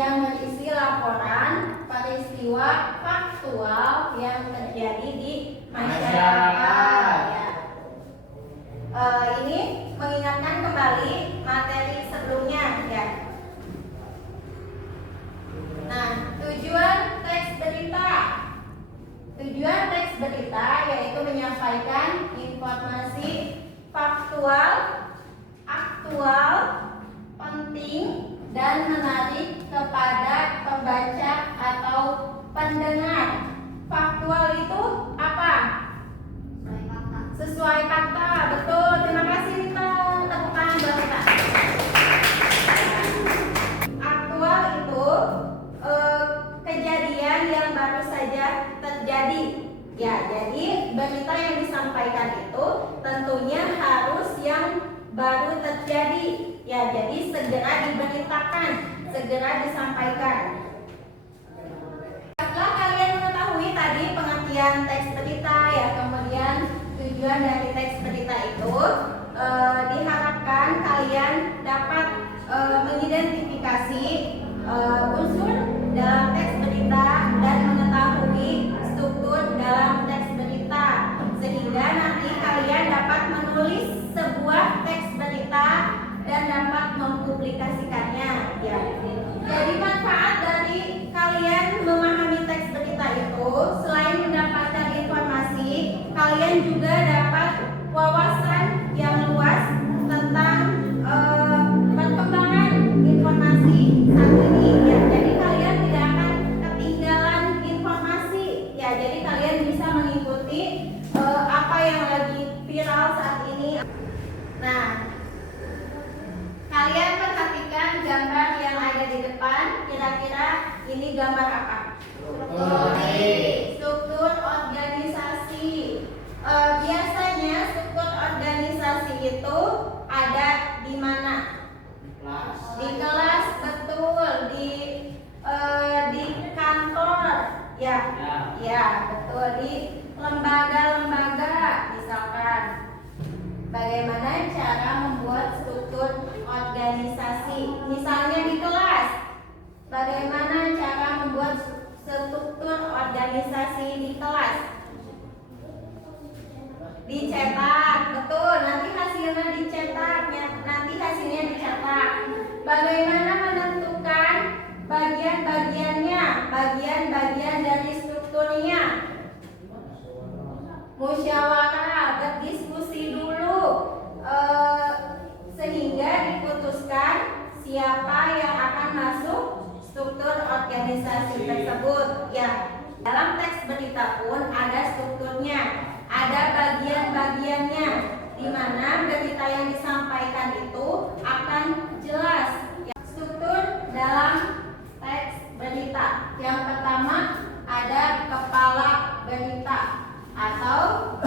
yang berisi laporan peristiwa faktual yang terjadi di masyarakat. Ya. Ini mengingatkan kembali materi sebelumnya ya. Nah, tujuan teks berita. Tujuan teks berita yaitu menyampaikan informasi faktual, aktual, penting, dan menarik kepada pembaca atau pendengar. Faktual itu apa? Sesuai fakta. Betul. Terima kasih Rita. Tepuk tangan buat Rita. Aktual itu kejadian yang baru saja terjadi. Ya, jadi berita yang disampaikan itu tentunya harus yang baru terjadi. Ya, jadi segera diberitakan, segera disampaikan. Setelah kalian mengetahui tadi pengertian teks berita ya, kemudian tujuan dari teks berita itu diharapkan kalian dapat mengidentifikasi unsur dalam teks berita dan mengetahui struktur dalam teks berita, sehingga nanti kalian dapat menulis sebuah teks berita dan dapat mempublikasikannya ya. Jadi manfaat dari kalian memahami teks berita itu selain mendapatkan informasi, kalian juga dapat wawasan yang luas tentang perkembangan informasi saat ini ya. Jadi kalian tidak akan ketinggalan informasi ya. Jadi kalian bisa mengikuti apa yang lagi viral saat ini. Nah, kalian perhatikan gambar yang ada di depan. Kira-kira ini gambar apa? Struktur organisasi. Biasanya struktur organisasi itu ada di mana? Di kelas, betul. Di kantor, ya, ya, betul. Di lembaga-lembaga, misalkan. Bagaimana cara membuat struktur organisasi? Misalnya di kelas, bagaimana cara membuat struktur organisasi di kelas? Dicetak, betul. Nanti hasilnya dicetak, nanti hasilnya dicetak. Bagaimana menentukan bagian-bagiannya, bagian-bagian dari strukturnya? Musyawarah, berdiskusi dulu sehingga diputuskan siapa yang akan masuk struktur organisasi tersebut ya. Dalam teks berita pun ada strukturnya, ada bagian-bagiannya, di mana berita yang disampaikan itu akan jelas ya. Struktur dalam teks berita yang pertama ada kepala berita atau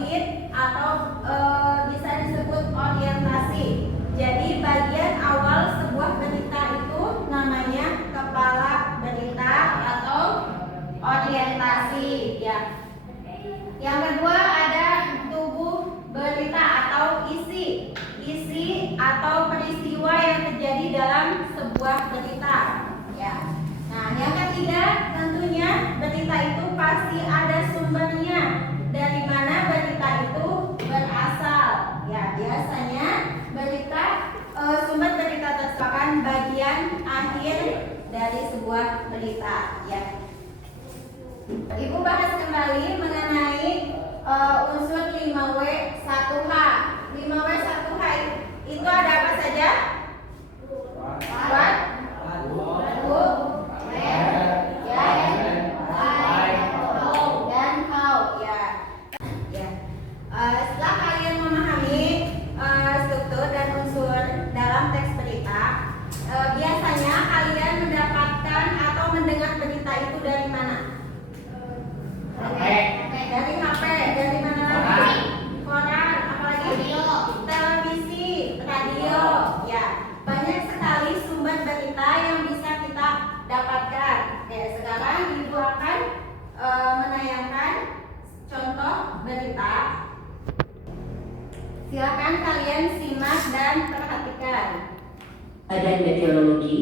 lead atau bisa disebut orientasi. Jadi bagian awal sebuah berita itu namanya kepala berita atau orientasi ya. Yang kedua ada tubuh berita atau isi atau peristiwa yang terjadi dalam sebuah berita ya. Nah, yang ketiga tentunya berita itu pasti ada sumbernya, dari mana berita itu berasal. Ya, biasanya sumber berita merupakan bagian akhir dari sebuah berita. Ya. Ibu bahas kembali mengenai unsur 5W1H. 5W1H itu ada apa saja? What? Who? Setelah kalian memahami struktur dan unsur dalam teks berita, biasanya kalian mendapatkan atau mendengar berita itu dari mana? Dari HP, dari mana lagi? Koran, apalagi? Televisi, radio, ya. Banyak sekali sumber berita yang bisa kita dapatkan. Oke, sekarang Ibu akan menayangkan contoh berita. Silakan kalian simak dan perhatikan. Badan Meteorologi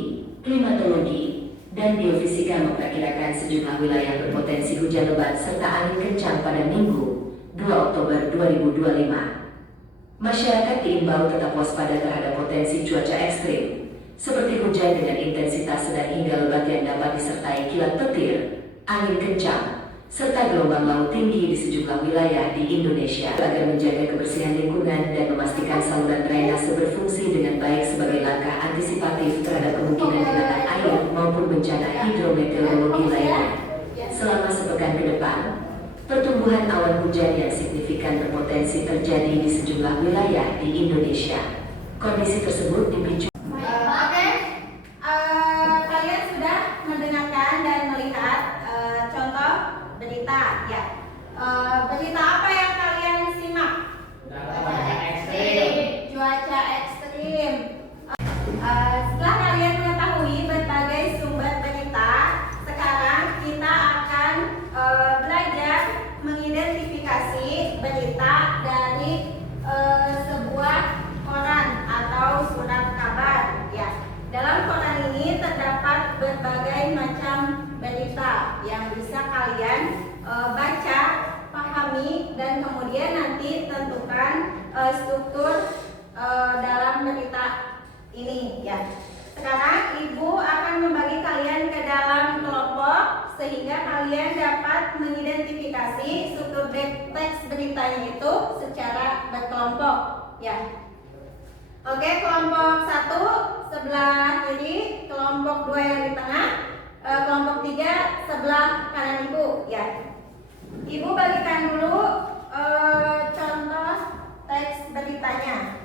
Klimatologi dan geofisika memperkirakan sejumlah wilayah berpotensi hujan lebat serta angin kencang pada Minggu, 2 Oktober 2025. Masyarakat diimbau tetap waspada terhadap potensi cuaca ekstrim, seperti hujan dengan intensitas sedang hingga lebat yang dapat disertai kilat petir, angin kencang, serta gelombang laut tinggi di sejumlah wilayah di Indonesia agar menjaga kebersihan lingkungan dan memastikan saluran drainase berfungsi dengan baik sebagai langkah antisipatif terhadap kemungkinan genangan air maupun bencana hidrometeorologi lainnya. Selama sepekan ke depan, pertumbuhan awan hujan yang signifikan berpotensi terjadi di sejumlah wilayah di Indonesia. Kondisi tersebut dipicu. Kalian sudah mendengarkan dan melihat contoh berita, ya. Berita apa yang kalian simak? Cuaca ekstrim. Cuaca ekstrim. Setelah kalian mengetahui berbagai sumber berita, sekarang kita akan belajar mengidentifikasi berita dari sebuah koran atau surat kabar, ya. Dalam koran ini terdapat berbagai macam berita yang bisa kalian baca, pahami, dan kemudian nanti tentukan struktur dalam berita ini, ya. Sekarang Ibu akan membagi kalian ke dalam kelompok sehingga kalian dapat mengidentifikasi struktur teks beritanya itu secara berkelompok, ya. Oke, kelompok 1 sebelah kiri, kelompok 2 yang di tengah, kelompok 3 sebelah kanan Ibu, ya. Ibu bagikan dulu contoh teks beritanya.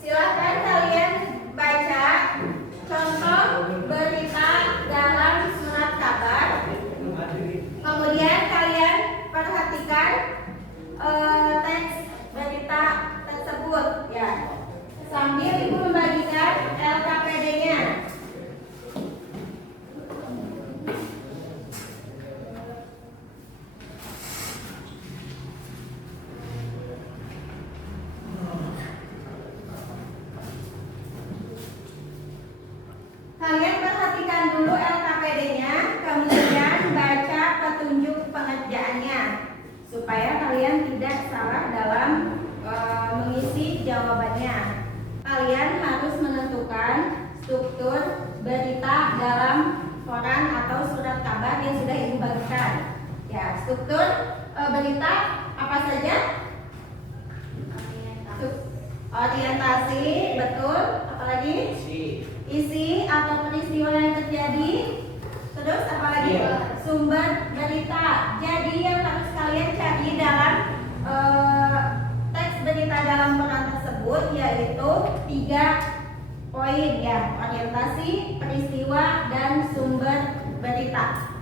Silahkan kalian baca contoh berita dalam surat kabar. Kemudian kalian perhatikan teks berita tersebut, ya. Sambil Ibu membagikan LKPD-nya. Kalian perhatikan dulu LKPD-nya, kemudian baca petunjuk pengerjaannya supaya kalian tidak salah dalam mengisi jawabannya. Kalian harus menentukan struktur berita dalam koran atau surat kabar yang sudah Ibu bagikan. Ya, struktur berita apa saja? Orientasi, betul. Apalagi? Isi atau peristiwa yang terjadi. Terus apalagi? Sumber berita. Jadi yang harus kalian cari dalam teks berita dalam koran tersebut yaitu 3 poin, ya. Orientasi, peristiwa, dan sumber berita.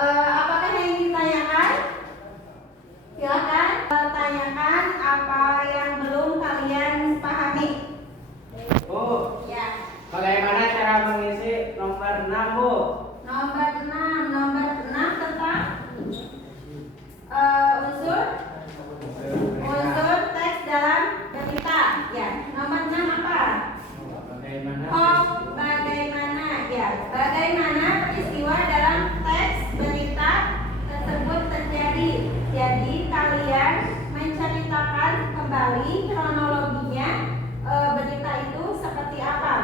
Apakah yang ditanyakan? Silakan tanyakan apa yang belum kalian pahami. Bu, Ya. bagaimana cara mengisi nomor 6, Bu? Nomor 6 tentang unsur teks dalam berita. Ya. Nomor 6 apa? Bagaimana, ya. Bagaimana peristiwa dalam teks berita tersebut terjadi. Jadi kalian menceritakan kembali kronologinya berita itu seperti apa.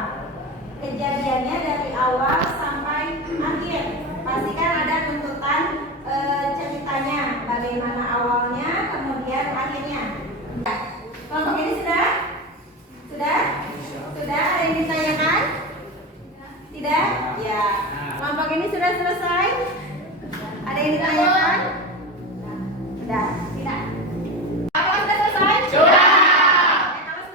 Kejadiannya dari awal sampai akhir. Pastikan ada tuntutan ceritanya, bagaimana awalnya, kemudian akhirnya. Ya. Kelompok ini sudah? Sudah? Sudah? Ada yang ditanyakan? Tidak? Ya. Kelompok ini sudah selesai? Ada yang ditanyakan? Sudah? Tidak? Apakah sudah selesai? Sudah. Kalau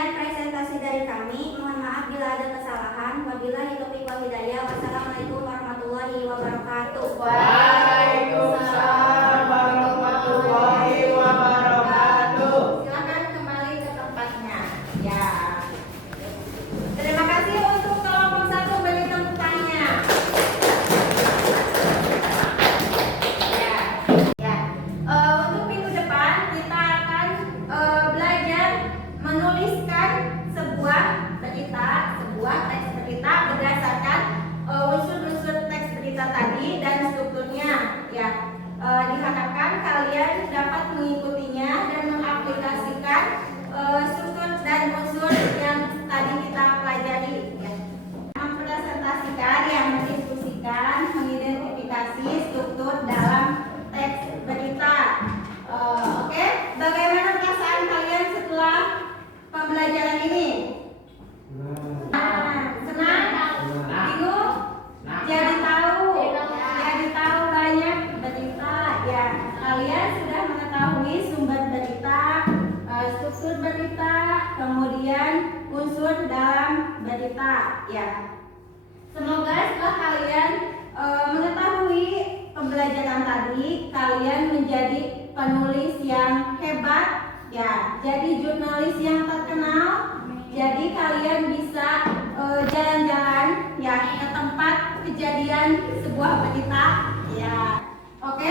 Sekian presentasi dari kami. Mohon maaf bila ada kesalahan. Wabillahi taufiq wal hidayah. Wassalamualaikum warahmatullahi wabarakatuh. Waalaikumsalam warahmatullahi wabarakatuh. Silakan kembali ke tempatnya. Ya. Terima kasih untuk kelompok 1, beri tepuk tangannya. Ya. Ya. Untuk minggu depan kita akan belajar menuliskan sebuah teks berita berdasarkan unsur-unsur teks berita tadi dan strukturnya. Ya. Diharapkan kalian dapat mengikutinya dan mengaplikasikan struktur dan unsur yang tadi kita pelajari. Ya. Mempresentasikan, yang mendiskusikan, mengidentifikasi struktur dalam teks berita. Oke, bagaimana perasaan kalian setelah pembelajaran ini? Senang? Bingung? Jadi tahu banyak berita. Ya, kalian sudah mengetahui sumber berita, struktur berita, kemudian unsur dalam berita. Ya, semoga setelah kalian mengetahui pembelajaran tadi, kalian menjadi penulis yang hebat. Ya, jadi jurnalis yang terkenal. Jadi kalian bisa jalan-jalan ya ke tempat kejadian sebuah berita. Ya, oke.